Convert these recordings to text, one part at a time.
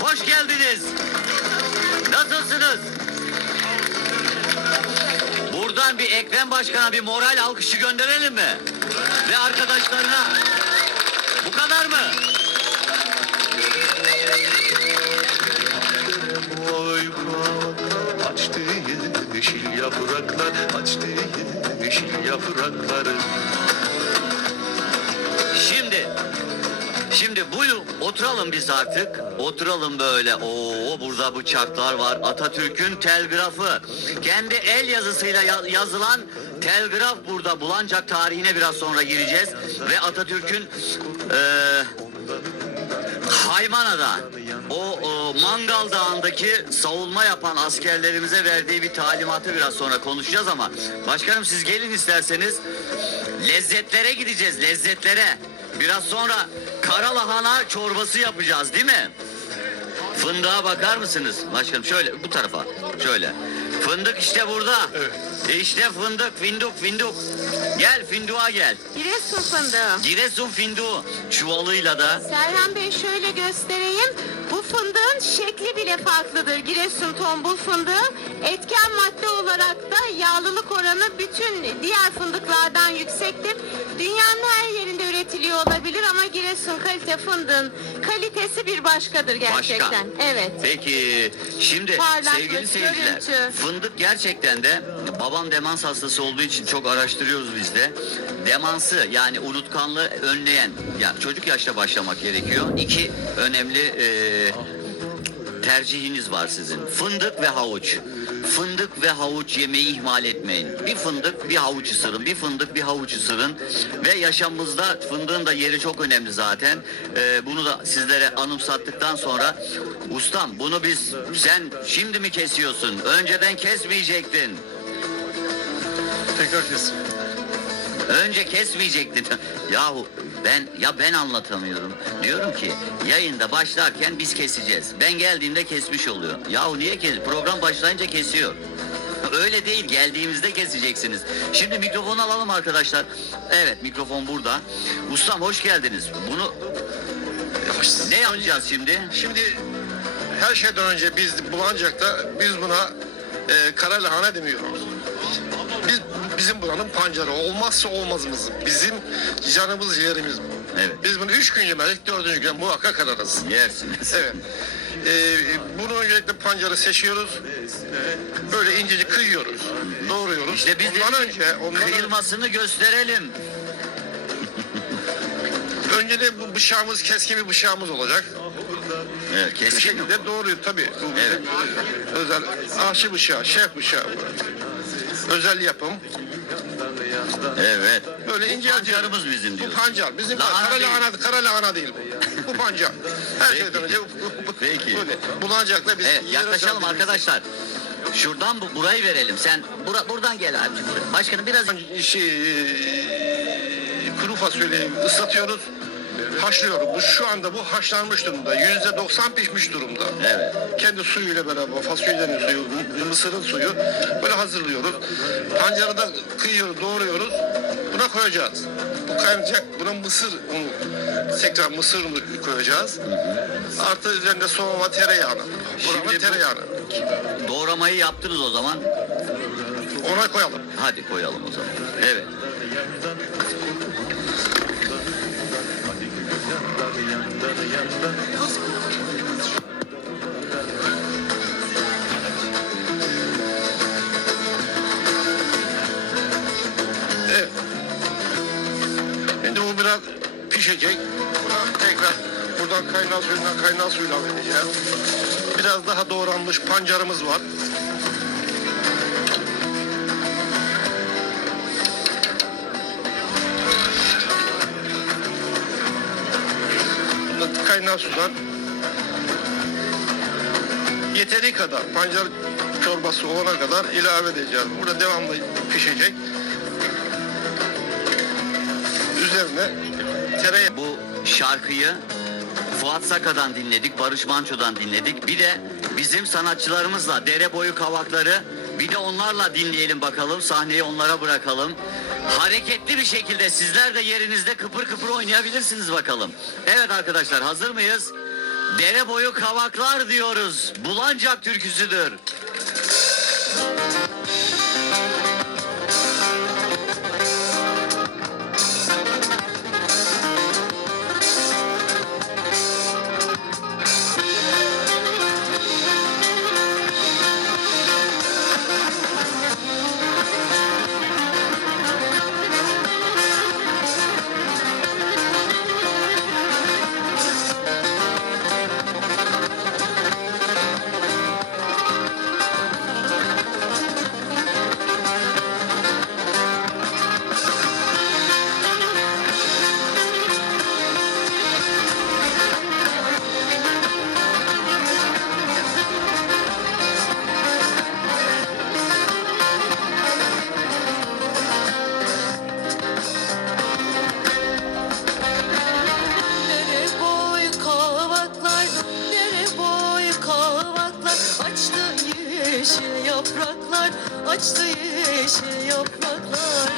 Hoş geldiniz. Nasılsınız? Buradan bir Ekrem Başkan'a bir moral alkışı gönderelim mi? Ve arkadaşlarına. Bu kadar mı? Açtı yeşil yapraklar açtı yeşil yaprakları Şimdi Şimdi buyurun oturalım biz artık. Oturalım böyle. Oo burada bıçaklar var. Atatürk'ün telgrafı. Kendi el yazısıyla ya- yazılan telgraf burada. Bulancak tarihine biraz sonra gireceğiz. Ve Atatürk'ün eee Haymana'da o, o Mangal Dağı'ndaki savunma yapan askerlerimize verdiği bir talimatı biraz sonra konuşacağız ama başkanım siz gelin isterseniz lezzetlere gideceğiz lezzetlere. Biraz sonra kara lahana çorbası yapacağız değil mi? Fındığa bakar mısınız? Başkanım şöyle bu tarafa şöyle. Fındık işte burada. E İşte fındık finduk finduk. Gel finduğa gel. Giresun fındığı. Giresun finduğu çuvalıyla da Serhan Bey şöyle göstereyim. Bu fındığın şekli bile farklıdır. Giresun tombul fındığı etken madde olarak da yağlılık oranı bütün diğer fındıklardan yüksektir. Dünyanın her yerinde üretiliyor olabilir ama Giresun kalite fındığın kalitesi bir başkadır gerçekten. Başka. Evet. Peki şimdi Parlaklık, sevgili seyirciler görüntü. fındık gerçekten de babam demans hastası olduğu için çok araştırıyoruz biz de. Demansı yani unutkanlığı önleyen ya çocuk yaşta başlamak gerekiyor. İki önemli e, tercihiniz var sizin. Fındık ve havuç. Fındık ve havuç yemeği ihmal etmeyin. Bir fındık bir havuç ısırın. Bir fındık bir havuç ısırın. Ve yaşamımızda fındığın da yeri çok önemli zaten. Ee, bunu da sizlere anımsattıktan sonra ustam bunu biz sen şimdi mi kesiyorsun? Önceden kesmeyecektin. tekrar kes Önce kesmeyecektin. Yahu ben ya ben anlatamıyorum. Diyorum ki yayında başlarken biz keseceğiz. Ben geldiğimde kesmiş oluyor. Yahu niye kes? Program başlayınca kesiyor. Öyle değil geldiğimizde keseceksiniz. Şimdi mikrofonu alalım arkadaşlar. Evet mikrofon burada. Ustam hoş geldiniz. Bunu ne yapacağız şimdi? Şimdi her şeyden önce biz Bulancak'ta biz buna e, kara lahana demiyoruz. Biz bizim buranın pancarı olmazsa olmazımız. Bizim canımız yerimiz. Evet. Biz bunu üç gün yemedik, dördüncü gün muhakkak ararız. Yersiniz. Evet. Ee, bunu öncelikle pancarı seçiyoruz. Böyle incecik kıyıyoruz. Doğruyoruz. İşte biz ondan de önce, ondan kıyılmasını gösterelim. önce de bu bıçağımız keskin bir bıçağımız olacak. Evet, Bu keskin. şekilde doğruyor tabii. Bu Evet. özel ahşı bıçağı, şef bıçağı. Bu. Özel yapım. Evet. Böyle ince Pancarımız bizim Bu diyorsun. pancar. Bizim Lahana kara değil. lahana, kara lahana değil bu. Bu pancar. Her Peki. şeyden önce bu, bu, bu- Peki. böyle. Bulanacakla biz Evet, yaklaşalım arkadaşlar. Şuradan bu, burayı verelim. Sen bura, buradan gel abicim. Başkanım biraz Şey, kuru fasulyeyi ıslatıyoruz. Haşlıyoruz. Bu şu anda bu haşlanmış durumda. Yüzde 90 pişmiş durumda. Evet. Kendi suyuyla beraber fasulyenin suyu, mı- mısırın suyu böyle hazırlıyoruz. Pancarı da kıyıyoruz, doğruyoruz. Buna koyacağız. Bu kaynayacak. Buna mısır unu, tekrar mısır unu koyacağız. Artı üzerinde soğuma tereyağını. Şimdi Buranın bu- tereyağını. doğramayı yaptınız o zaman. Ona koyalım. Hadi koyalım o zaman. Evet. Evet. Şimdi bu biraz pişecek. Tekrar buradan kaynar suyundan kaynar suyla vereceğiz. Biraz daha doğranmış pancarımız var. Kaynar sudan yeteri kadar pancar çorbası olana kadar ilave edeceğiz. Burada devamlı pişecek. Üzerine tereyağı Bu şarkıyı Fuat Saka'dan dinledik, Barış Manço'dan dinledik. Bir de bizim sanatçılarımızla Dere Boyu Kavakları bir de onlarla dinleyelim bakalım. Sahneyi onlara bırakalım. Hareketli bir şekilde sizler de yerinizde kıpır kıpır oynayabilirsiniz bakalım. Evet arkadaşlar hazır mıyız? Dere boyu kavaklar diyoruz. Bulancak türküsüdür. Yeşil yapraklar, açtı yeşil yapraklar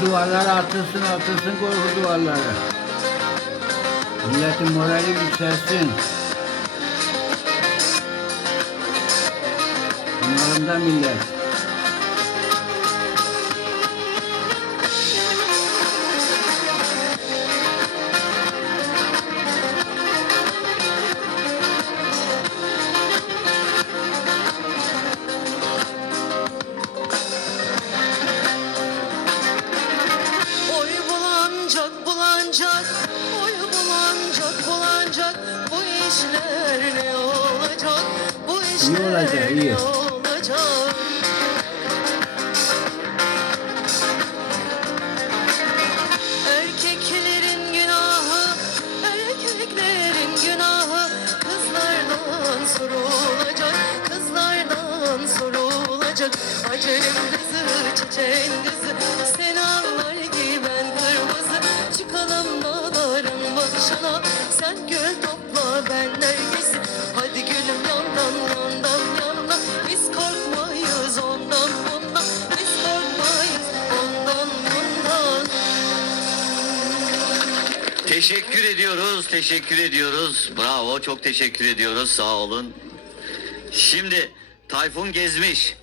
Korku duvarları atılsın atılsın korku duvarları. Milletin morali yükselsin. Bunlarında millet. Bulancak Bu işler ne olacak? Bu işler olacak, iyi. ne olacak? Erkeklerin günahı Erkeklerin günahı Kızlardan sorulacak Kızlardan sorulacak. Acelim kızı çiçeğin kızı Sen anlar başına Sen gül topla ben nergisi Hadi gülüm yandan yandan yandan Biz korkmayız ondan bundan Biz korkmayız ondan bundan Teşekkür ediyoruz, teşekkür ediyoruz. Bravo, çok teşekkür ediyoruz. Sağ olun. Şimdi Tayfun Gezmiş.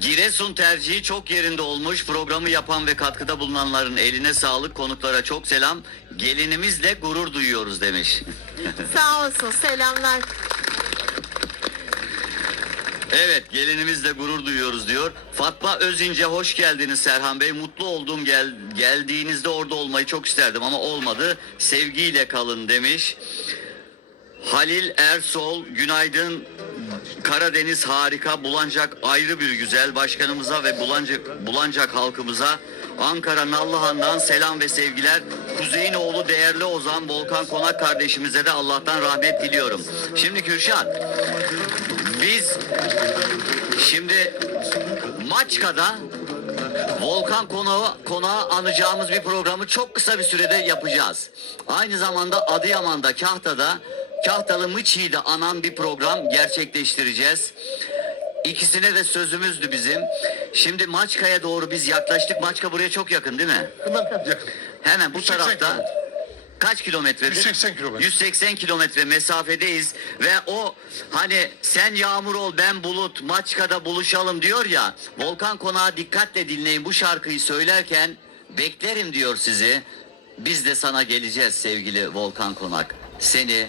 Giresun tercihi çok yerinde olmuş. Programı yapan ve katkıda bulunanların eline sağlık. Konuklara çok selam. Gelinimizle gurur duyuyoruz demiş. Sağ olsun selamlar. Evet gelinimizle gurur duyuyoruz diyor. Fatma Özince hoş geldiniz Serhan Bey. Mutlu oldum gel geldiğinizde orada olmayı çok isterdim ama olmadı. Sevgiyle kalın demiş. Halil Ersol günaydın. Karadeniz harika, Bulancak ayrı bir güzel. Başkanımıza ve Bulancak, Bulancak halkımıza Ankara Nallıhan'dan selam ve sevgiler. Kuzey'in oğlu değerli Ozan Volkan Konak kardeşimize de Allah'tan rahmet diliyorum. Şimdi Kürşat, biz Şimdi Maçka'da Volkan konağı, konağı anacağımız bir programı çok kısa bir sürede yapacağız. Aynı zamanda Adıyaman'da, Kahta'da, Kahtalı Mıçı'yı anan bir program gerçekleştireceğiz. İkisine de sözümüzdü bizim. Şimdi Maçka'ya doğru biz yaklaştık. Maçka buraya çok yakın değil mi? Hemen yakın. Hemen bu 180 tarafta kilometre. kaç kilometredir? 180 kilometre. 180 kilometre mesafedeyiz ve o hani sen yağmur ol ben bulut Maçka'da buluşalım diyor ya Volkan Konağı dikkatle dinleyin bu şarkıyı söylerken beklerim diyor sizi. Biz de sana geleceğiz sevgili Volkan Konak. Seni